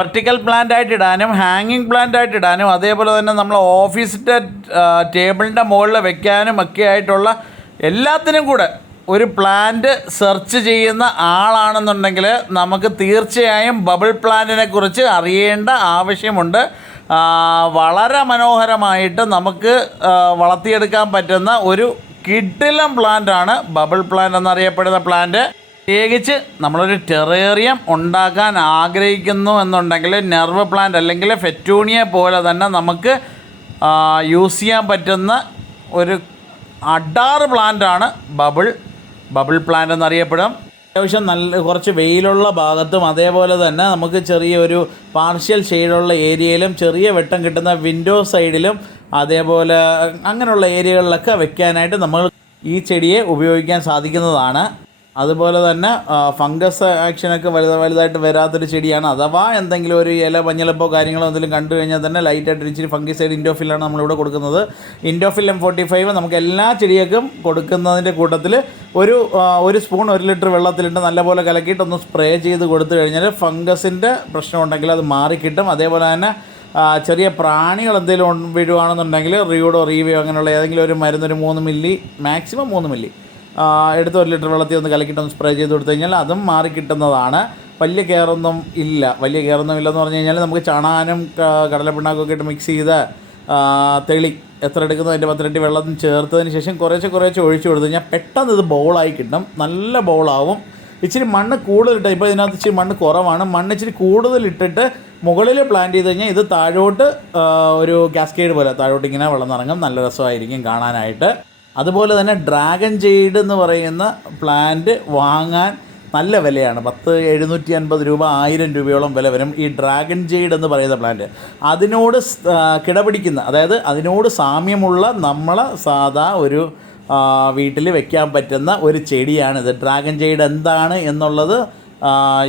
Vertical plant ആയിട്ട് ഇടാനും ഹാങ്ങിങ് പ്ലാന്റ് ആയിട്ട് ഇടാനും അതേപോലെ തന്നെ നമ്മൾ ഓഫീസിൻ്റെ ടേബിളിൻ്റെ മുകളിൽ വെക്കാനും ഒക്കെ ആയിട്ടുള്ള എല്ലാത്തിനും കൂടെ ഒരു പ്ലാന്റ് സെർച്ച് ചെയ്യുന്ന ആളാണെന്നുണ്ടെങ്കിൽ നമുക്ക് തീർച്ചയായും ബബിൾ പ്ലാന്റിനെ കുറിച്ച് അറിയേണ്ട ആവശ്യമുണ്ട്. വളരെ മനോഹരമായിട്ട് നമുക്ക് വളർത്തിയെടുക്കാൻ പറ്റുന്ന ഒരു കിഡിലം പ്ലാന്റാണ് ബബിൾ പ്ലാന്റ് എന്നറിയപ്പെടുന്ന പ്ലാന്റ്. പ്രത്യേകിച്ച് നമ്മളൊരു ടെറേറിയം ഉണ്ടാക്കാൻ ആഗ്രഹിക്കുന്നു എന്നുണ്ടെങ്കിൽ നെർവ് പ്ലാന്റ് അല്ലെങ്കിൽ ഫെറ്റൂണിയ പോലെ തന്നെ നമുക്ക് യൂസ് ചെയ്യാൻ പറ്റുന്ന ഒരു അഡാറ് പ്ലാന്റാണ് ബബിൾ പ്ലാന്റ് എന്നറിയപ്പെടും. അത്യാവശ്യം കുറച്ച് വെയിലുള്ള ഭാഗത്തും അതേപോലെ തന്നെ നമുക്ക് ചെറിയൊരു പാർഷ്യൽ ഷെയ്ഡുള്ള ഏരിയയിലും ചെറിയ വെട്ടം കിട്ടുന്ന വിൻഡോ സൈഡിലും അതേപോലെ അങ്ങനെയുള്ള ഏരിയകളിലൊക്കെ വെക്കാനായിട്ട് നമ്മൾ ഈ ചെടിയെ ഉപയോഗിക്കാൻ സാധിക്കുന്നതാണ്. അതുപോലെ തന്നെ ഫംഗസ് ആക്ഷനൊക്കെ വലുതായിട്ട് വരാത്തൊരു ചെടിയാണ്. അഥവാ എന്തെങ്കിലും ഒരു ഇല മഞ്ഞളിപ്പോ കാര്യങ്ങളോ എന്തെങ്കിലും കണ്ടു കഴിഞ്ഞാൽ തന്നെ ലൈറ്റായിട്ട് ഇച്ചിരി ഫംഗിസൈഡ് ഇൻഡോഫില്ലാണ് നമ്മളിവിടെ കൊടുക്കുന്നത്. ഇൻഡോഫിൽ M45 നമുക്ക് എല്ലാ ചെടികൾക്കും കൊടുക്കുന്നതിൻ്റെ കൂട്ടത്തിൽ ഒരു സ്പൂൺ 1 ലിറ്റർ വെള്ളത്തിലിട്ട് നല്ലപോലെ കലക്കിയിട്ടൊന്ന് സ്പ്രേ ചെയ്ത് കൊടുത്തു കഴിഞ്ഞാൽ ഫംഗസിൻ്റെ പ്രശ്നമുണ്ടെങ്കിൽ അത് മാറിക്കിട്ടും. അതേപോലെ തന്നെ ചെറിയ പ്രാണികൾ എന്തെങ്കിലും വീഴുവാണെന്നുണ്ടെങ്കിൽ റിയൂഡോ റീവയോ അങ്ങനെയുള്ള ഏതെങ്കിലും ഒരു മരുന്നൊരു 3 മില്ലി മാക്സിമം 3 മില്ലി എടുത്ത് 1 ലിറ്റർ വെള്ളത്തിൽ ഒന്ന് കലക്കിയിട്ടൊന്ന് സ്പ്രേ ചെയ്ത് കൊടുത്തു കഴിഞ്ഞാൽ അതും മാറിക്കിട്ടുന്നതാണ്. വലിയ കെയറൊന്നും ഇല്ലെന്ന് പറഞ്ഞു കഴിഞ്ഞാൽ നമുക്ക് ചാണാനും കടലപ്പിണ്ണാക്കൊക്കെ ഇട്ട് മിക്സ് ചെയ്ത് തെളി എത്ര എടുക്കുന്നു അതിൻ്റെ 10 ഇരട്ടി വെള്ളം ചേർത്തതിന് ശേഷം കുറേശ്ശെ ഒഴിച്ചു കൊടുത്തു കഴിഞ്ഞാൽ പെട്ടെന്ന് ഇത് ബോളായി കിട്ടും. നല്ല ബോളാവും. ഇച്ചിരി മണ്ണ് കൂടുതലിട്ട്, ഇപ്പോൾ ഇതിനകത്ത് ഇച്ചിരി മണ്ണ് കുറവാണ്, മണ്ണ് ഇച്ചിരി കൂടുതലിട്ടിട്ട് മുകളിൽ പ്ലാന്റ് ചെയ്ത് കഴിഞ്ഞാൽ ഇത് താഴോട്ട് ഒരു കാസ്കേഡ് പോലെ താഴോട്ട് ഇങ്ങനെ വെള്ളം നിറങ്ങും. നല്ല രസമായിരിക്കും കാണാനായിട്ട്. അതുപോലെ തന്നെ ഡ്രാഗൺ ജെയ്ഡ് എന്ന് പറയുന്ന പ്ലാന്റ് വാങ്ങാൻ നല്ല വിലയാണ്. 750 രൂപ 1000 രൂപയോളം വില വരും ഈ ഡ്രാഗൺ ജെയ്ഡ് എന്ന് പറയുന്ന പ്ലാന്റ്. അതിനോട് കിടപിടിക്കുന്ന, അതായത് അതിനോട് സാമ്യമുള്ള നമ്മളെ സാധാ ഒരു വീട്ടിൽ വെക്കാൻ പറ്റുന്ന ഒരു ചെടിയാണിത്. ഡ്രാഗൺ ജെയ്ഡ് എന്താണ് എന്നുള്ളത്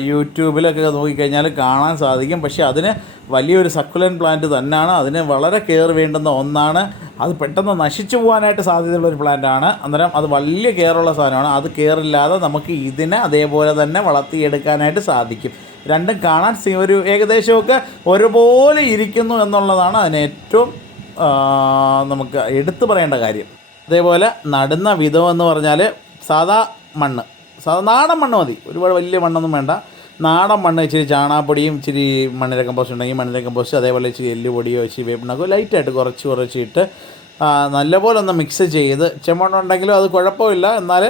യൂട്യൂബിലൊക്കെ നോക്കിക്കഴിഞ്ഞാൽ കാണാൻ സാധിക്കും. പക്ഷേ അതിന് വലിയൊരു സക്കുലൻ പ്ലാന്റ് തന്നെയാണ്. അതിന് വളരെ കെയർ വേണ്ടുന്ന ഒന്നാണ്. അത് പെട്ടെന്ന് നശിച്ചു പോകാനായിട്ട് സാധ്യതയുള്ളൊരു പ്ലാന്റാണ്. അന്നേരം അത് വലിയ കെയറുള്ള സാധനമാണ്. അത് കെയറില്ലാതെ നമുക്ക് ഇതിനെ അതേപോലെ തന്നെ വളർത്തിയെടുക്കാനായിട്ട് സാധിക്കും. രണ്ടും കാണാൻ ഒരു ഏകദേശമൊക്കെ ഒരുപോലെ ഇരിക്കുന്നു എന്നുള്ളതാണ് അതിന് ഏറ്റവും നമുക്ക് എടുത്തു പറയേണ്ട കാര്യം. അതേപോലെ നടുന്ന വിധം എന്ന് പറഞ്ഞാൽ സാധാ നാടൻ മണ്ണ് മതി. ഒരുപാട് വലിയ മണ്ണൊന്നും വേണ്ട. നാടൻ മണ്ണ്, ഇച്ചിരി ചാണകപ്പൊടിയും ഇച്ചിരി മണ്ണിര കമ്പോസ്റ്റ് ഉണ്ടെങ്കിൽ മണ്ണിര കമ്പോസ്റ്റ്, അതേപോലെ ഇച്ചിരി എല്ലുപൊടിയോ ഇച്ചിരി വേപ്പിണ്ണാക്കോ ലൈറ്റായിട്ട് കുറച്ചിട്ട് നല്ലപോലെ ഒന്ന് മിക്സ് ചെയ്ത്, ചെമ്മണ്ണ് ഉണ്ടെങ്കിലും അത് കുഴപ്പമില്ല. എന്നാൽ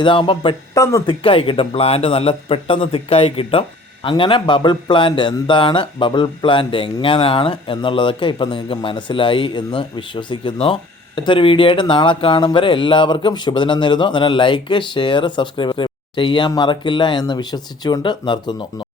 ഇതാകുമ്പം പെട്ടെന്ന് തിക്കായി കിട്ടും. പ്ലാന്റ് നല്ല പെട്ടെന്ന് തിക്കായി കിട്ടും. അങ്ങനെ ബബിൾ പ്ലാന്റ് എന്താണ്, ബബിൾ പ്ലാന്റ് എങ്ങനെയാണ് എന്നുള്ളതൊക്കെ ഇപ്പം നിങ്ങൾക്ക് മനസ്സിലായി എന്ന് വിശ്വസിക്കുന്നു. അടുത്തൊരു വീഡിയോ ആയിട്ട് നാളെ കാണും വരെ എല്ലാവർക്കും ശുഭദിനം നേരുന്നു. അതിനാൽ ലൈക്ക്, ഷെയർ, സബ്സ്ക്രൈബ് ചെയ്യാൻ മറക്കില്ല എന്ന് വിശ്വസിച്ചുകൊണ്ട് നിർത്തുന്നു.